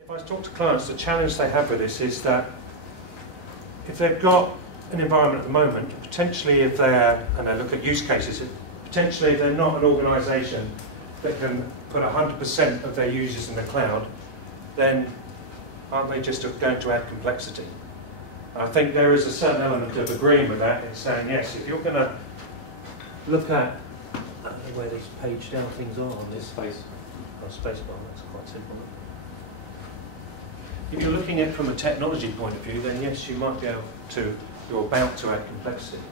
If I talk to clients, the challenge they have with this is that if they've got an environment at the moment, potentially if they're, and they look at use cases, potentially if they're not an organisation that can put 100% of their users in the cloud, then aren't they just going to add complexity? I think there is a certain element of agreeing with that in saying, yes, if you're going to look at, I don't know where these page down things are on this space bar, that's quite simple. If you're looking at it from a technology point of view, then yes, you might be able to, you're about to add complexity.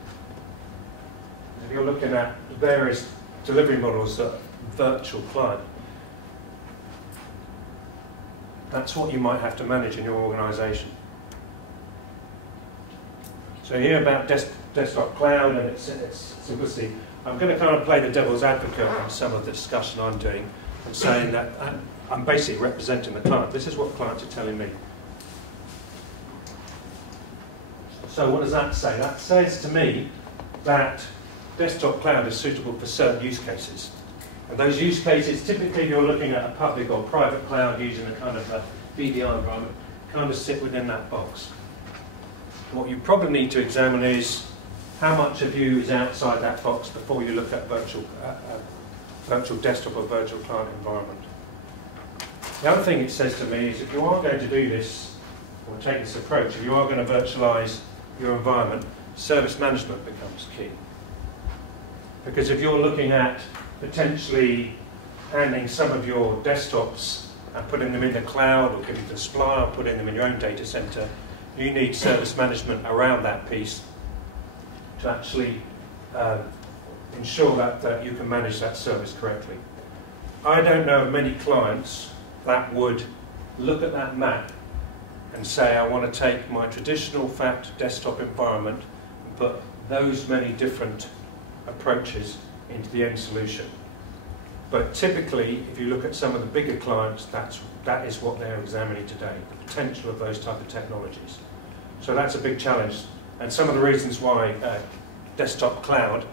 If you're looking at the various delivery models that virtual client, that's what you might have to manage in your organisation. So here about desktop cloud and its simplicity, I'm going to kind of play the devil's advocate on some of the discussion I'm doing and saying that I'm basically representing the client. This is what clients are telling me. So what does that say? That says to me that desktop cloud is suitable for certain use cases. And those use cases, typically if you're looking at a public or private cloud using a kind of a VDI environment, kind of sit within that box. What you probably need to examine is how much of you is outside that box before you look at virtual desktop or virtual client environment. The other thing it says to me is if you are going to do this, or take this approach, if you are going to virtualize your environment, service management becomes key. Because if you're looking at potentially handling some of your desktops and putting them in the cloud, or giving them to supply, or putting them in your own data center, you need service management around that piece to actually ensure that you can manage that service correctly. I don't know of many clients that would look at that map and say, I want to take my traditional fact desktop environment and put those many different approaches into the end solution. But typically, if you look at some of the bigger clients, that is what they're examining today, the potential of those type of technologies. So that's a big challenge, and some of the reasons why desktop cloud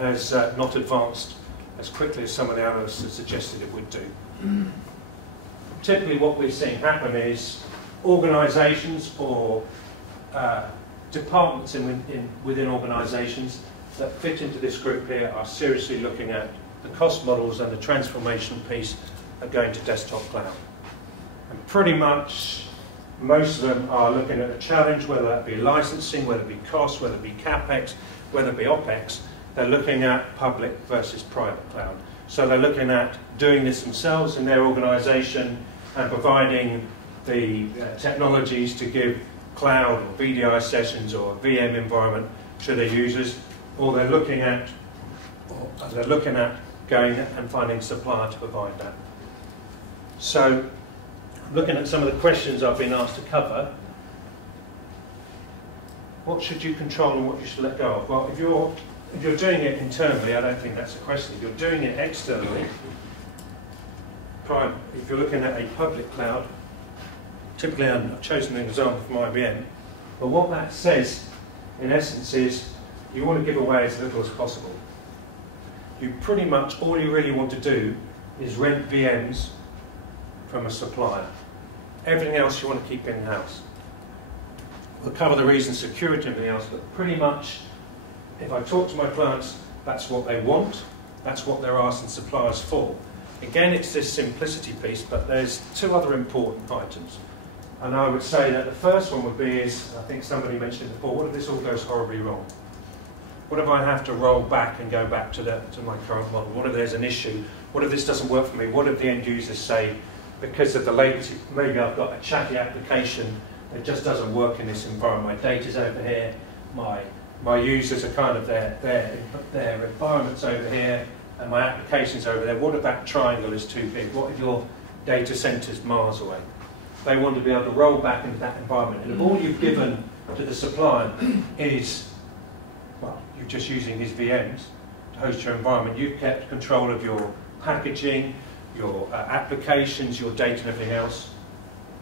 has not advanced as quickly as some of the analysts have suggested it would do. Typically what we're seeing happen is organisations or departments within organisations that fit into this group here are seriously looking at the cost models and the transformation piece are going to desktop cloud. And pretty much most of them are looking at a challenge, whether that be licensing, whether it be cost, whether it be CapEx, whether it be OpEx. They're looking at public versus private cloud. So they're looking at doing this themselves in their organisation and providing the technologies to give cloud or VDI sessions or a VM environment to their users, or they're looking at going and finding a supplier to provide that. So, looking at some of the questions I've been asked to cover, what should you control and what you should let go of? Well, if you're doing it internally, I don't think that's a question. If you're doing it externally, if you're looking at a public cloud, typically I've chosen an example from IBM, but what that says, in essence, is you want to give away as little as possible. You pretty much, all you really want to do is rent VMs from a supplier. Everything else you want to keep in-house. We'll cover the reasons, security and everything else, but pretty much, if I talk to my clients, that's what they want, that's what they're asking suppliers for. Again, it's this simplicity piece, but there's two other important items. And I would say that the first one would be is, I think somebody mentioned it before, what if this all goes horribly wrong? What if I have to roll back and go back to my current model? What if there's an issue? What if this doesn't work for me? What if the end users say, because of the latency, maybe I've got a chatty application that just doesn't work in this environment. My data's over here, my users are kind of their environment's over here, and my application's over there. What if that triangle is too big? What if your data centre's miles away? They want to be able to roll back into that environment. And if all you've given to the supplier is, well, you're just using these VMs to host your environment, you've kept control of your packaging, your applications, your data and everything else.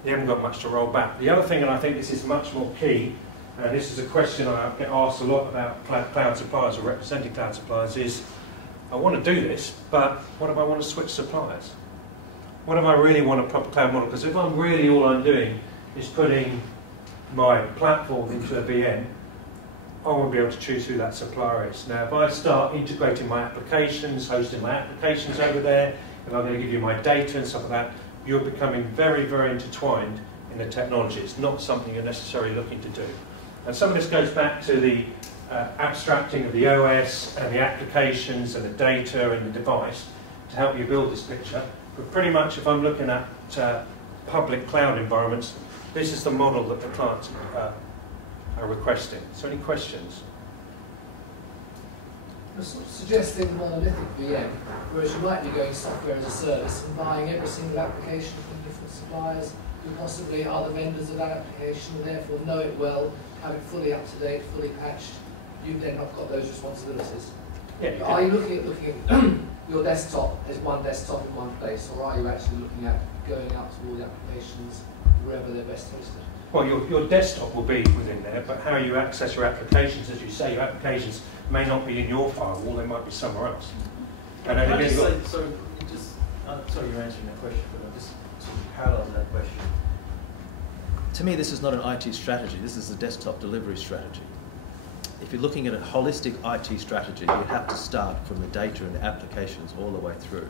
You haven't got much to roll back. The other thing, and I think this is much more key, and this is a question I get asked a lot about cloud suppliers or representing cloud suppliers, is I want to do this, but what if I want to switch suppliers? what if I really want a proper cloud model? Because if I'm really, all I'm doing is putting my platform into a VM, I won't be able to choose who that supplier is. Now, if I start integrating my applications, hosting my applications over there, if I'm going to give you my data and stuff like that, you're becoming very, very intertwined in the technology. It's not something you're necessarily looking to do. And some of this goes back to the abstracting of the OS and the applications and the data and the device to help you build this picture. But pretty much if I'm looking at public cloud environments, this is the model that the clients are requesting. So any questions? You're sort of suggesting monolithic VM, whereas you might be going software as a service and buying every single application from different suppliers who possibly are the vendors of that application and therefore know it well, have it fully up to date, fully patched. You've then not got those responsibilities. Yeah, are you looking at your desktop as one desktop in one place, or are you actually looking at going out to all the applications wherever they're best hosted? Well, your desktop will be within there, but how you access your applications, as you say, your applications may not be in your firewall, they might be somewhere else. And Can I just say, sorry, sorry you're answering that question, but I just sort of parallel to that question. To me, this is not an IT strategy, this is a desktop delivery strategy. If you're looking at a holistic IT strategy, you have to start from the data and the applications all the way through.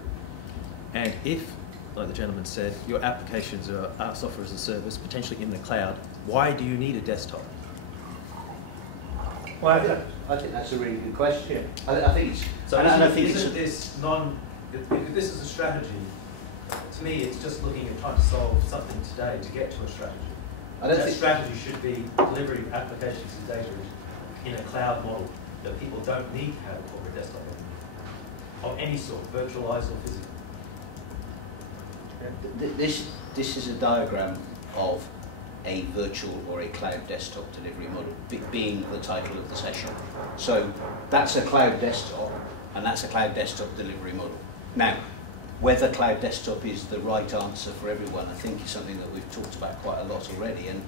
And if, like the gentleman said, your applications are software as a service, potentially in the cloud, why do you need a desktop? Well, I think that's a really good question. I think it's... So and I think if this is a strategy, to me it's just looking at trying to solve something today to get to a strategy. That strategy should be delivering applications and data in a cloud model that people don't need to have a corporate desktop of any sort, virtualized or physical. This is a diagram of a virtual or a cloud desktop delivery model, being the title of the session. So that's a cloud desktop, and that's a cloud desktop delivery model. Now, whether cloud desktop is the right answer for everyone, I think is something that we've talked about quite a lot already, and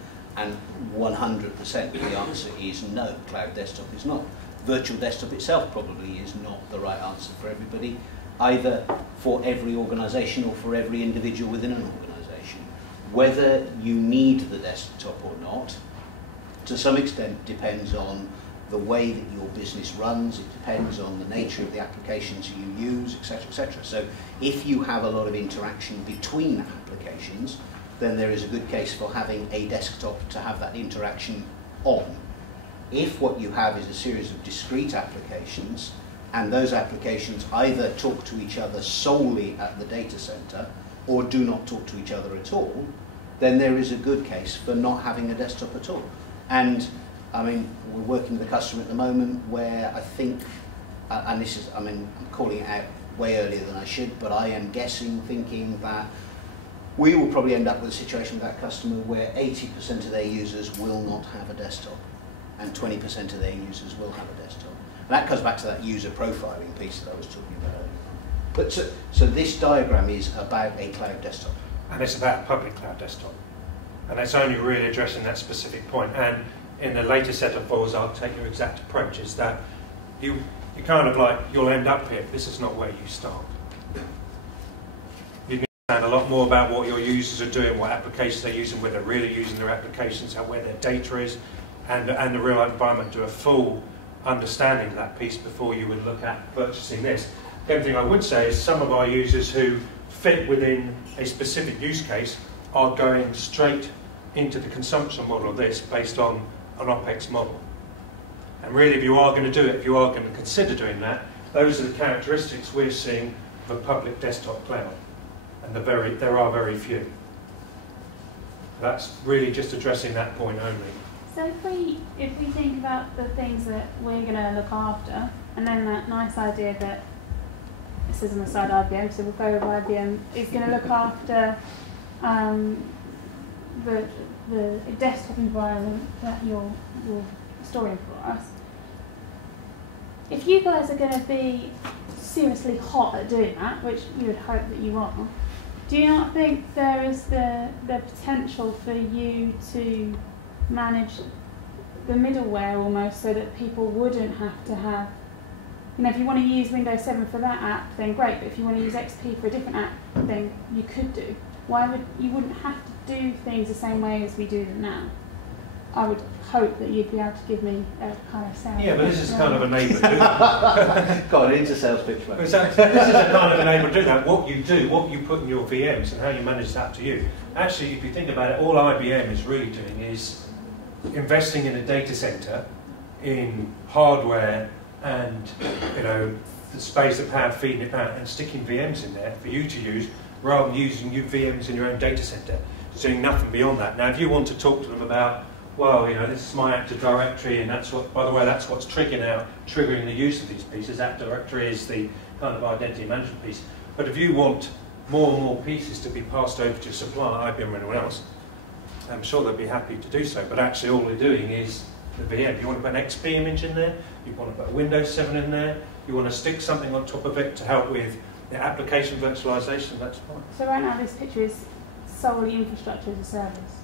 100% the answer is no, cloud desktop is not. Virtual desktop itself probably is not the right answer for everybody, either for every organisation or for every individual within an organisation. Whether you need the desktop or not, to some extent depends on the way that your business runs, it depends on the nature of the applications you use, etc., etc. So if you have a lot of interaction between applications, then there is a good case for having a desktop to have that interaction on. If what you have is a series of discrete applications, and those applications either talk to each other solely at the data center or do not talk to each other at all, then there is a good case for not having a desktop at all. And I mean, we're working with a customer at the moment where I think, and this is, I mean, I'm calling it out way earlier than I should, but I am guessing, thinking that we will probably end up with a situation with that customer where 80% of their users will not have a desktop and 20% of their users will have a desktop. And that comes back to that user profiling piece that I was talking about earlier. But so this diagram is about a cloud desktop. And it's about a public cloud desktop. And it's only really addressing that specific point. And in the later set of foils, I'll take your exact approach, is that you kind of like, you'll end up here. This is not where you start. You need to understand a lot more about what your users are doing, what applications they're using, whether they're really using their applications, where their data is, and the real environment. Do a full understanding of that piece before you would look at purchasing this. The only thing I would say is some of our users who fit within a specific use case are going straight into the consumption model of this based on an OPEX model. And really, if you are going to do it, if you are going to consider doing that, those are the characteristics we're seeing of a public desktop cloud. And there are very few. That's really just addressing that point only. So if we think about the things that we're going to look after, and then that nice idea that this is on the side IBM, so we'll go with IBM, is going to look after the desktop environment that you're storing for us. If you guys are going to be seriously hot at doing that, which you would hope that you are, do you not think there is the potential for you to manage the middleware almost so that people wouldn't have to have You know, if you want to use Windows 7 for that app, then great. But if you want to use XP for a different app, then you could do. You wouldn't have to do things the same way as we do them now. I would hope that you'd be able to give me a kind of sales. Yeah, but this is kind of a neighbour doing. Go on, into sales pitch. Exactly. This is a kind of a neighbour doing that. What you do, what you put in your VMs, and how you manage that to you. Actually, if you think about it, all IBM is really doing is investing in a data centre, in hardware, and the space, the power, feeding it out, and sticking VMs in there for you to use, rather than using new VMs in your own data centre. Doing nothing beyond that. Now, if you want to talk to them about, well, this is my Active Directory, and that's what, by the way, that's what's triggering the use of these pieces. That directory is the kind of identity management piece. But if you want more and more pieces to be passed over to your supplier, IBM or anyone else, I'm sure they'll be happy to do so. But actually, all they're doing is the VM. You want to put an XP image in there, you want to put a Windows 7 in there, you want to stick something on top of it to help with the application virtualization, that's fine. So right now, this picture is solely infrastructure as a service.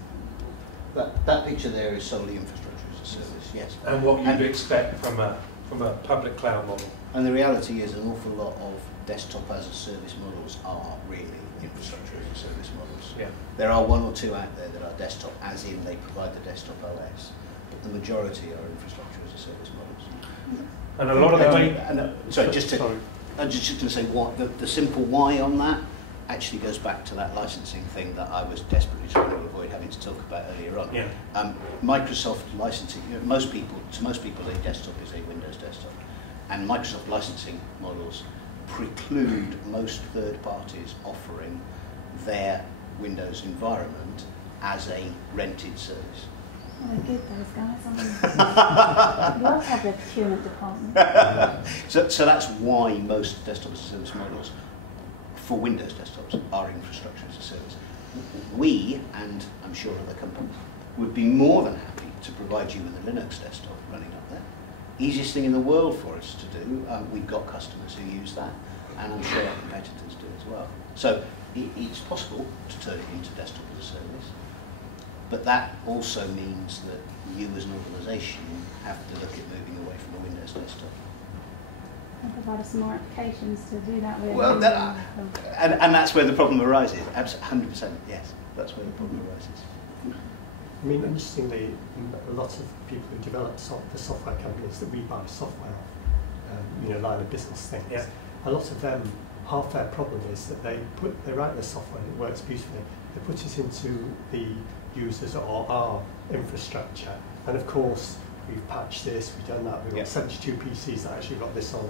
That picture there is solely infrastructure as a service, yes. And what you'd expect from a public cloud model. And the reality is an awful lot of desktop as a service models are really infrastructure as a service models. Yeah. There are one or two out there that are desktop, as in they provide the desktop OS, but the majority are infrastructure as a service models. And a lot of the way... I'm just going to say what the simple why on that actually goes back to that licensing thing that I was desperately trying to avoid having to talk about earlier on. Yeah. Microsoft licensing, to most people a desktop is a Windows desktop, and Microsoft licensing models preclude most third parties offering their Windows environment as a rented service. Oh, they're good, those guys, aren't they? Love to have their procurement department. So that's why most desktop as a service models for Windows desktops are infrastructure as a service. We, and I'm sure other companies, would be more than happy to provide you with a Linux desktop running up there. Easiest thing in the world for us to do. We've got customers who use that, and I'm sure our competitors do as well. So it's possible to turn it into desktop as a service, but that also means that you as an organisation have to look at moving away from a Windows desktop. And provide us some more applications to do that with. Well, and that's where the problem arises. 100%, yes. That's where the problem arises. I mean, interestingly, a lot of people who develop the software companies that we buy software off, line of business things, yeah. A lot of them, half their problem is that they write their software and it works beautifully. They put it into the users or our infrastructure, and of course, we've patched this, we've done that, we've got 72 PCs that actually got this on,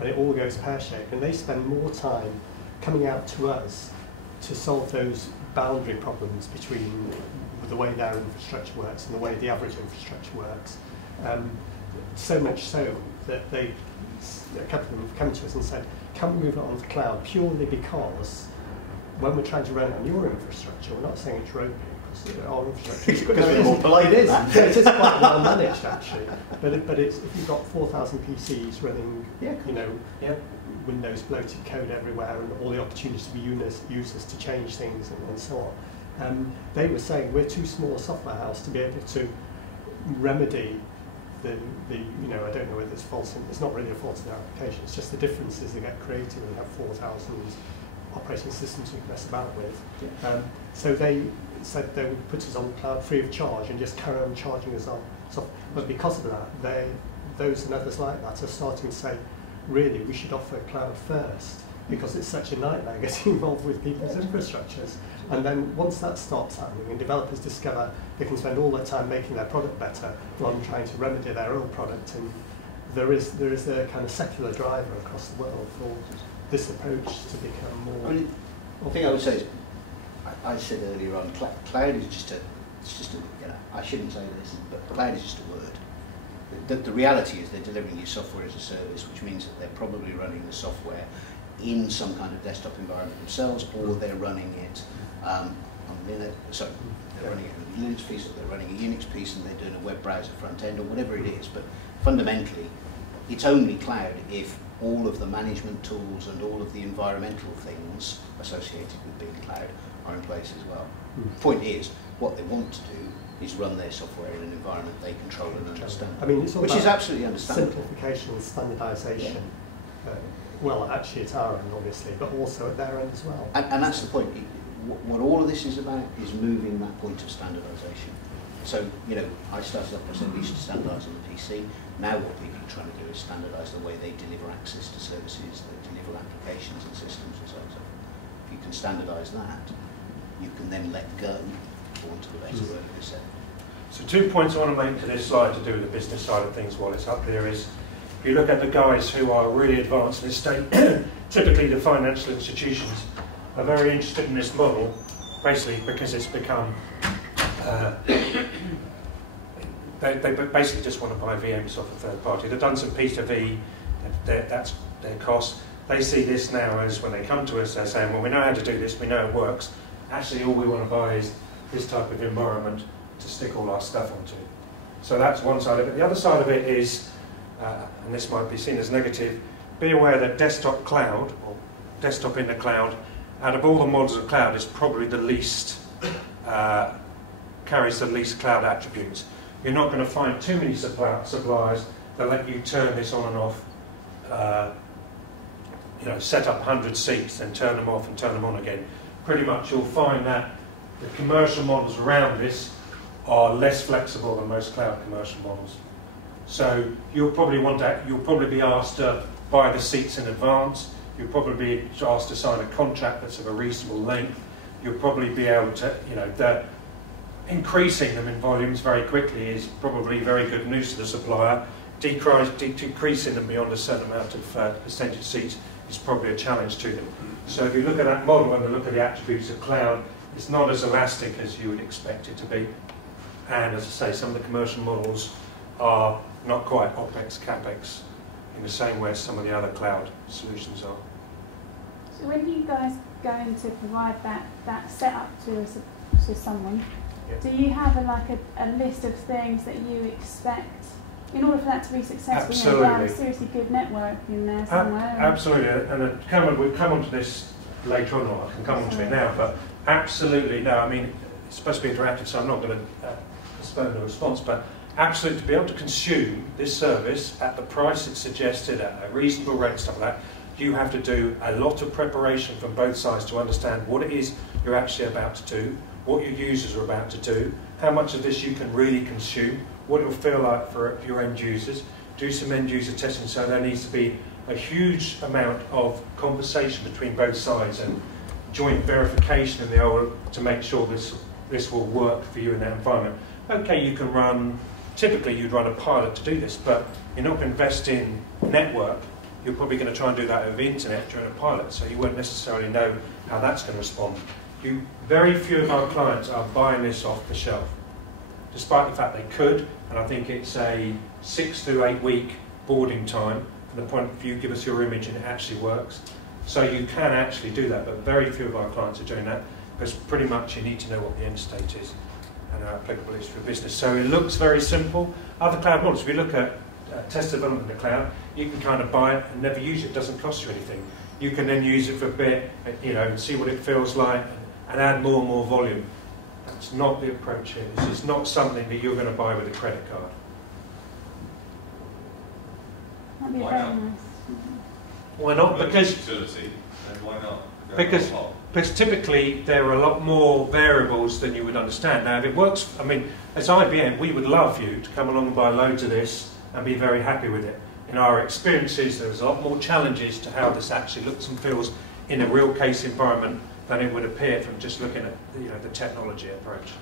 and it all goes pear-shaped, and they spend more time coming out to us to solve those boundary problems between the way their infrastructure works and the way the average infrastructure works. So much so that a couple of them have come to us and said, can we move it on the cloud purely because when we're trying to run it on your infrastructure, we're not saying it's ropey, our infrastructure because we're more polite. It is quite well managed actually, but it's if you've got 4,000 PCs running, Windows bloated code everywhere, and all the opportunities to be users to change things and so on. They were saying we're too small a software house to be able to remedy the I don't know whether it's false. It's not really a fault in their application. It's just the differences that get created when you have 4,000 operating systems you can mess about with. So they said they would put us on the cloud free of charge and just carry on charging us on software. But because of that, those and others like that are starting to say, really, we should offer cloud first because it's such a nightmare getting involved with people's infrastructures. And then once that stops happening and developers discover they can spend all their time making their product better rather than trying to remedy their old product, and there is a kind of secular driver across the world for this approach to become more... The thing I would say is, I said earlier on, cloud is just a, I shouldn't say this, but cloud is just a word. The reality is they're delivering you software as a service, which means that they're probably running the software in some kind of desktop environment themselves, or they're running it on Linux. Sorry, they're running it on a Linux piece, or they're running a Unix piece, and they're doing a web browser front end, or whatever it is. But fundamentally, it's only cloud if all of the management tools and all of the environmental things associated with being cloud are in place as well. Point is, what they want to do is run their software in an environment they control and understand. I mean, it's all which about is absolutely understandable. simplification and standardisation. Well, actually at our end, obviously, but also at their end as well. And that's the point. What all of this is about is moving that point of standardisation. So, you know, I started off by saying we used to standardise on the PC. Now what people are trying to do is standardise the way they deliver access to services, they deliver applications and systems and so on. So if you can standardise that, you can then let go, for want of a better word, of this. So 2 points I want to make to this slide to do with the business side of things while it's up there is, if you look at the guys who are really advanced in this state, typically the financial institutions are very interested in this model, basically because it's become, they basically just want to buy VMs off a third party. They've done some P2V, that's their cost. They see this now as, when they come to us, they're saying, well, we know how to do this, we know it works. Actually, all we want to buy is this type of environment to stick all our stuff onto. So that's one side of it. The other side of it is, and this might be seen as negative, be aware that desktop cloud, or desktop in the cloud, out of all the models of cloud, is probably the least, carries the least cloud attributes. You're not going to find too many suppliers that let you turn this on and off, you know, set up 100 seats, then turn them off and turn them on again. Pretty much you'll find that the commercial models around this are less flexible than most cloud commercial models. So you'll probably be asked to buy the seats in advance. You'll probably be asked to sign a contract that's of a reasonable length. You'll probably be able to, you know, increasing them in volumes very quickly is probably very good news to the supplier. Decreasing them beyond a certain amount of percentage seats is probably a challenge to them. So if you look at that model and look at the attributes of cloud, it's not as elastic as you would expect it to be. And as I say, some of the commercial models are not quite OPEX, CAPEX in the same way as some of the other cloud solutions are. So when you guys going to provide that setup to someone, do you have a list of things that you expect in order for that to be successful? Absolutely. You know, you have a seriously good network in there somewhere. Absolutely, and we'll come on to this later on, or I can come on to it now, but absolutely, no, I mean, it's supposed to be interactive, so I'm not going to postpone the response, but absolutely, to be able to consume this service at the price it's suggested, at a reasonable rate, stuff like that, you have to do a lot of preparation from both sides to understand what it is you're actually about to do, what your users are about to do, how much of this you can really consume, what it will feel like for your end users, do some end user testing, so there needs to be a huge amount of conversation between both sides and joint verification in the old to make sure this will work for you in that environment. Okay, you can run, typically you'd run a pilot to do this, but you're not going to invest in network. You're probably going to try and do that over the internet during a pilot, so you won't necessarily know how that's going to respond. Very few of our clients are buying this off the shelf, despite the fact they could, and I think it's a 6 to 8 week boarding time from the point of view, give us your image and it actually works. So you can actually do that, but very few of our clients are doing that, because pretty much you need to know what the end state is and how applicable it is for business. So it looks very simple. Other cloud models, if you look at test development in the cloud, you can kind of buy it and never use it. It doesn't cost you anything. You can then use it for a bit, you know, and see what it feels like and add more and more volume. That's not the approach here. This is not something that you're going to buy with a credit card. That'd be Why very not? nice. Why not? Because utility, then why not? Go Because- hot? Because typically there are a lot more variables than you would understand. Now, if it works, I mean, as IBM, we would love you to come along and buy loads of this and be very happy with it. In our experiences, there's a lot more challenges to how this actually looks and feels in a real case environment than it would appear from just looking at, you know, the technology approach.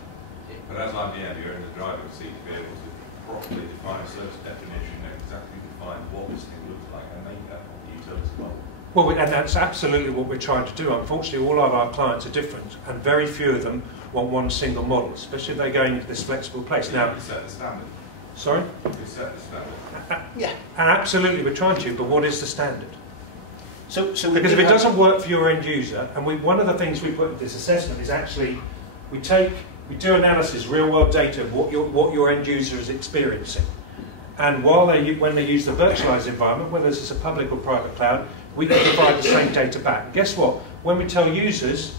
But as IBM, you're in the driver's seat to be able to properly define a search definition and exactly define what this thing looks like and make that utility model. Well, and that's absolutely what we're trying to do. Unfortunately, all of our clients are different, and very few of them want one single model, especially if they're going into this flexible place. Now, you set the standard. sorry? You set the standard. Yeah. And absolutely, we're trying to, but what is the standard? So Because if it doesn't work for your end user, and one of the things we put in this assessment is actually we do analysis, real world data of what your end user is experiencing, and when they use the virtualized environment, whether this is a public or private cloud, we can provide the same data back. And guess what? When we tell users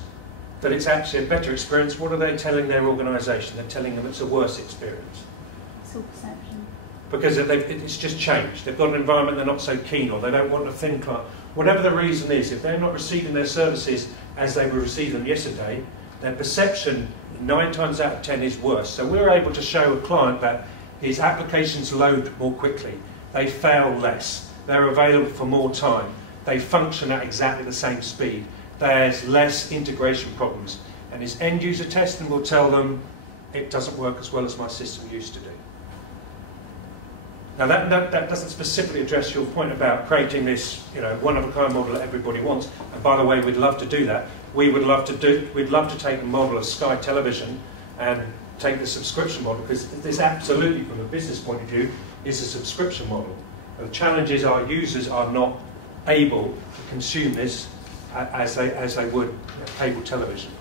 that it's actually a better experience, what are they telling their organisation? They're telling them it's a worse experience. It's all perception. Because it's just changed. They've got an environment they're not so keen on. They don't want a thin client. Whatever the reason is, if they're not receiving their services as they were receiving them yesterday, their perception 9 times out of 10 is worse. So we're able to show a client that his applications load more quickly. They fail less. They're available for more time. They function at exactly the same speed. There's less integration problems. And his end user testing will tell them it doesn't work as well as my system used to do. Now that doesn't specifically address your point about creating this, one-of-a-kind model that everybody wants. And by the way, we'd love to do that. We'd love to take the model of Sky Television and take the subscription model, because this absolutely, from a business point of view, is a subscription model. The challenge is our users are not able to consume this as they would cable television.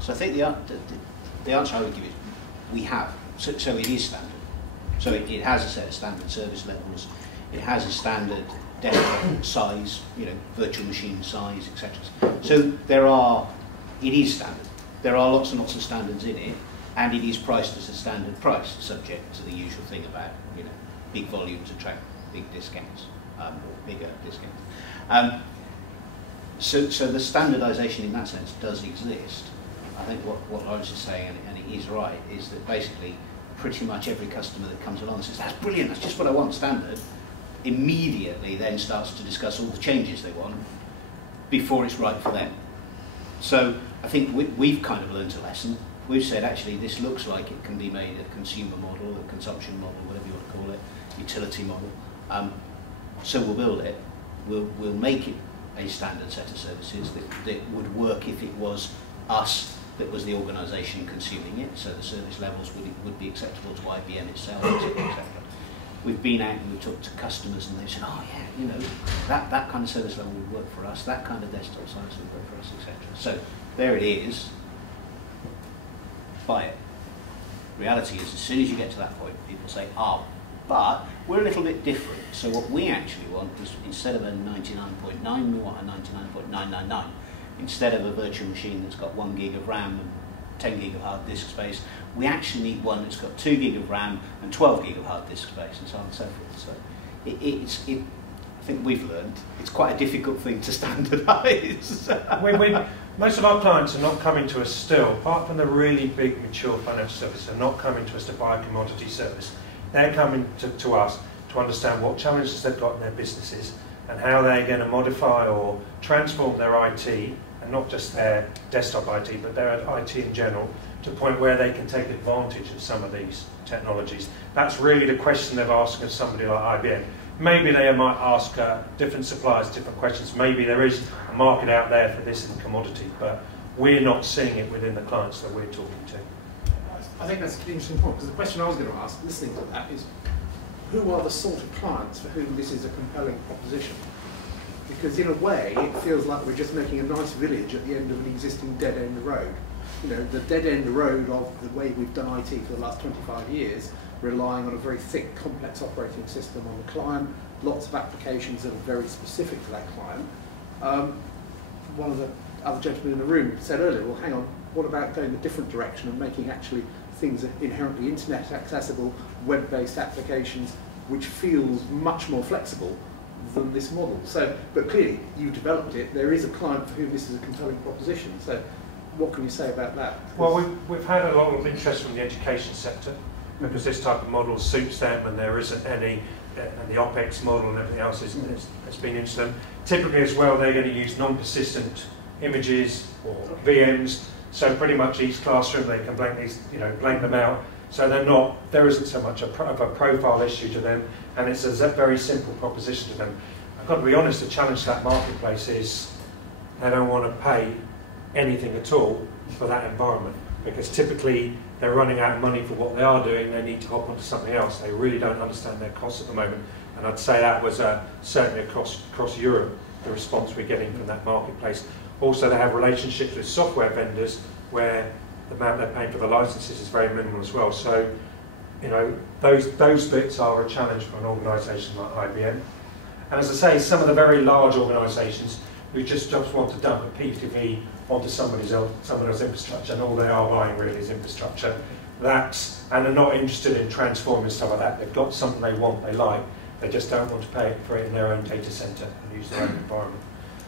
So I think the answer I would give is we have. So it is standard. So it has a set of standard service levels. It has a standard desktop size, virtual machine size, etc. So it is standard. There are lots and lots of standards in it, and it is priced as a standard price, subject to the usual thing about big volumes attract big discounts, or bigger discounts. So the standardisation in that sense does exist. I think what I was just saying, and it is right, is that basically pretty much every customer that comes along and says, that's brilliant, that's just what I want, standard, immediately then starts to discuss all the changes they want before it's right for them. So I think we've kind of learned a lesson. We've said, actually, this looks like it can be made a consumer model, a consumption model, whatever you want to call it, utility model. So we'll build it. We'll make it a standard set of services that would work if it was us that was the organisation consuming it, so the service levels would be acceptable to IBM itself, etc. We've been out and we've talked to customers and they've said, oh yeah, that kind of service level would work for us, that kind of desktop size would work for us, etc. So there it is, buy it. Reality is, as soon as you get to that point, people say, but we're a little bit different. So what we actually want is, instead of a 99.9, we want a 99.999. Instead of a virtual machine that's got 1 gig of RAM and 10 gig of hard disk space, we actually need one that's got 2 gig of RAM and 12 gig of hard disk space, and so on and so forth. So I think we've learned it's quite a difficult thing to standardise. Most of our clients are not coming to us still, apart from the really big mature financial services, are not coming to us to buy a commodity service. They're coming to us to understand what challenges they've got in their businesses and how they're going to modify or transform their IT, and not just their desktop IT, but their IT in general, to a point where they can take advantage of some of these technologies. That's really the question they're asking of somebody like IBM. Maybe they might ask different suppliers different questions. Maybe there is a market out there for this in commodity, but we're not seeing it within the clients that we're talking to. I think that's an interesting point, because the question I was going to ask, listening to that, is who are the sort of clients for whom this is a compelling proposition? Because in a way, it feels like we're just making a nice village at the end of an existing dead-end road. The dead-end road of the way we've done IT for the last 25 years, relying on a very thick, complex operating system on the client, lots of applications that are very specific to that client. One of the other gentlemen in the room said earlier, well, hang on, what about going a different direction and making actually things inherently internet accessible, web-based applications, which feels much more flexible than this model. So, but clearly, you developed it. There is a client for whom this is a compelling proposition. So, what can you say about that? Well, we've had a lot of interest from the education sector, because this type of model suits them, and there isn't any, and the OPEX model and everything else has been into them. Typically, as well, they're going to use non-persistent images or VMs. So pretty much each classroom they can blank them out. So there isn't so much of a profile issue to them, and it's a very simple proposition to them. I've got to be honest, the challenge to that marketplace is they don't want to pay anything at all for that environment, because typically they're running out of money for what they are doing. They need to hop onto something else. They really don't understand their costs at the moment, and I'd say that was certainly across Europe the response we're getting from that marketplace. Also, they have relationships with software vendors where the amount they're paying for the licenses is very minimal as well. So, those bits are a challenge for an organisation like IBM. And as I say, some of the very large organisations, who just want to dump a PTV onto someone else's infrastructure, and all they are buying really is infrastructure. And they're not interested in transforming stuff like that. They've got something they want, they like, they just don't want to pay for it in their own data centre and use their own environment.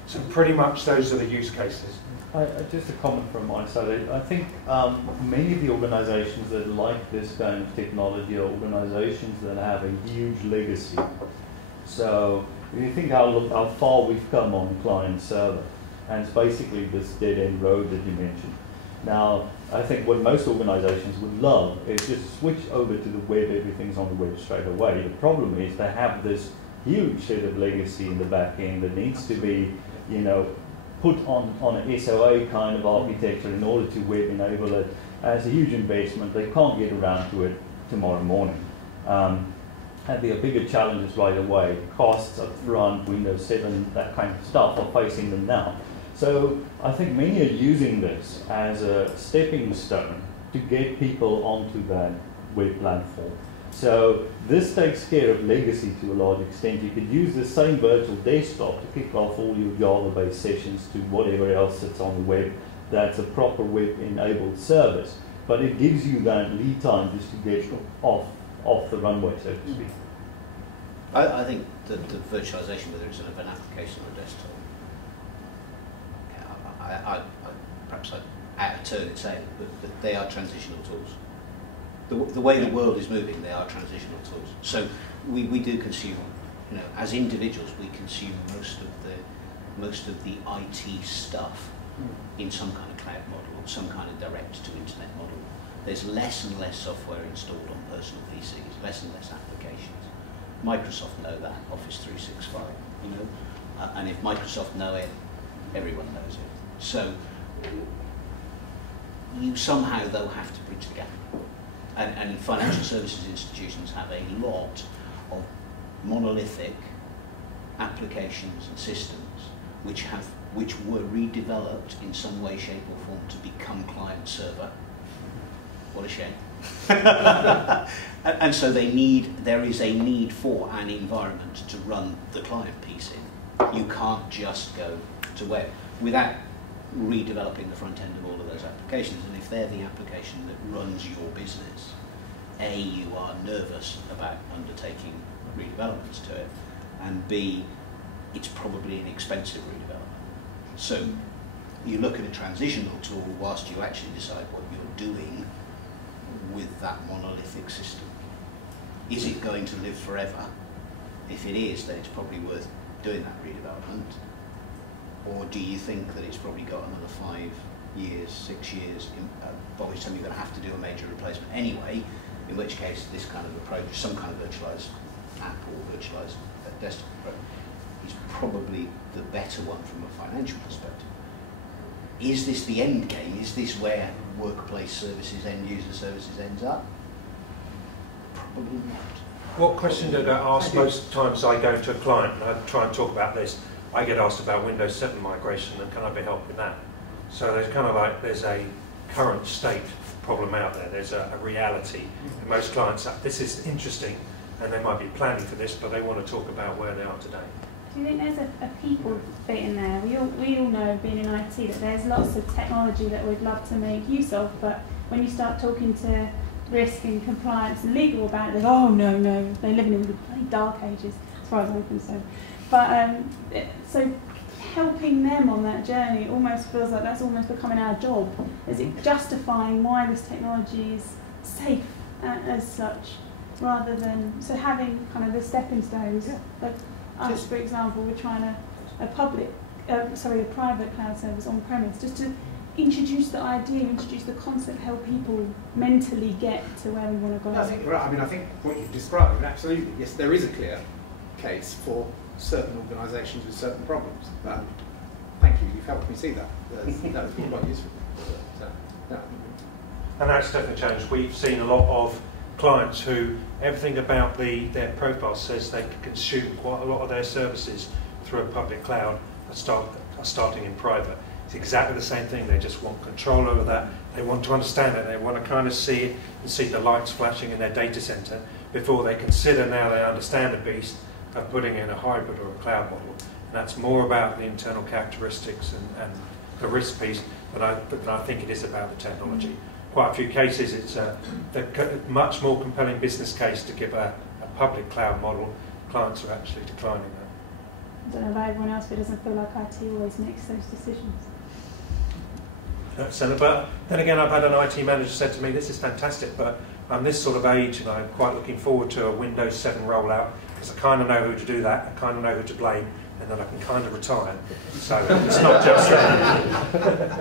So pretty much those are the use cases. Just a comment from my side. I think many of the organizations that like this kind of technology are organizations that have a huge legacy. So if you think how far we've come on client server, and it's basically this dead-end road that you mentioned. Now, I think what most organizations would love is just switch over to the web, everything's on the web straight away. The problem is they have this huge set of legacy in the back end that needs to be, you know, put on an SOA kind of architecture in order to web enable it. As a huge investment, they can't get around to it tomorrow morning. And there are bigger challenges right away. Costs up front, Windows 7, that kind of stuff are facing them now. So I think many are using this as a stepping stone to get people onto that web platform. So this takes care of legacy to a large extent. You could use the same virtual desktop to kick off all your Java-based sessions to whatever else that's on the web that's a proper web-enabled service. But it gives you that lead time just to get off the runway, so to speak. I think the virtualization, whether it's an application or a desktop, perhaps I'm out of turn in saying it, but they are transitional tools. The way the world is moving, they are transitional tools. So we do consume, you know, as individuals, we consume most of the IT stuff in some kind of cloud model or some kind of direct-to-internet model. There's less and less software installed on personal PCs, less and less applications. Microsoft know that, Office 365, you know, and if Microsoft know it, everyone knows it. So you somehow, though, have to bridge the gap. And financial services institutions have a lot of monolithic applications and systems which were redeveloped in some way, shape or form to become client server. What a shame. And so there is a need for an environment to run the client piece in. You can't just go to web without redeveloping the front end of all of those applications. And if they're the application that runs your business, A, you are nervous about undertaking redevelopments to it, and B, it's probably an expensive redevelopment. So you look at a transitional tool whilst you actually decide what you're doing with that monolithic system. Is it going to live forever? If it is, then it's probably worth doing that redevelopment. Or do you think that it's probably got another 5 years, 6 years, by which time you're going to have to do a major replacement anyway, in which case this kind of approach, some kind of virtualized app or virtualized desktop approach, is probably the better one from a financial perspective. Is this the end game? Is this where workplace services, end user services ends up? Probably not. What question do I get asked most times I go to a client and I try and talk about this? I get asked about Windows 7 migration and can I be helped with that? So there's kind of like, there's a current state problem out there. There's a reality. And most clients, this is interesting and they might be planning for this, but they want to talk about where they are today. Do you think there's a people bit in there? We all know, being in IT, that there's lots of technology that we'd love to make use of, but when you start talking to risk and compliance and legal about it, they go, oh no, they're living in the bloody dark ages, as far as I'm concerned. But so helping them on that journey almost feels like that's almost becoming our job. Is it justifying why this technology is safe as such, rather than, so having kind of the stepping stones. Like us, for example, we're trying a private cloud service on premise, just to introduce the idea, introduce the concept, help people mentally get to where we want to go. I think, right, I mean, I think what you've described, absolutely, yes, there is a clear case for certain organisations with certain problems. But thank you, you've helped me see that. That has been quite useful. So, yeah. And that's definitely changed. We've seen a lot of clients who everything about their profile says they can consume quite a lot of their services through a public cloud are starting in private. It's exactly the same thing. They just want control over that. They want to understand it. They want to kind of see it and see the lights flashing in their data center before they consider, now they understand the beast, of putting in a hybrid or a cloud model. And that's more about the internal characteristics and the risk piece than I think it is about the technology. Quite a few cases, it's a much more compelling business case to give a public cloud model. Clients are actually declining that. I don't know about everyone else, but it doesn't feel like IT always makes those decisions. So, but then again, I've had an IT manager said to me, this is fantastic, but I'm this sort of age and I'm quite looking forward to a Windows 7 rollout because I kind of know who to do that, I kind of know who to blame, and then I can kind of retire. So it's not just that.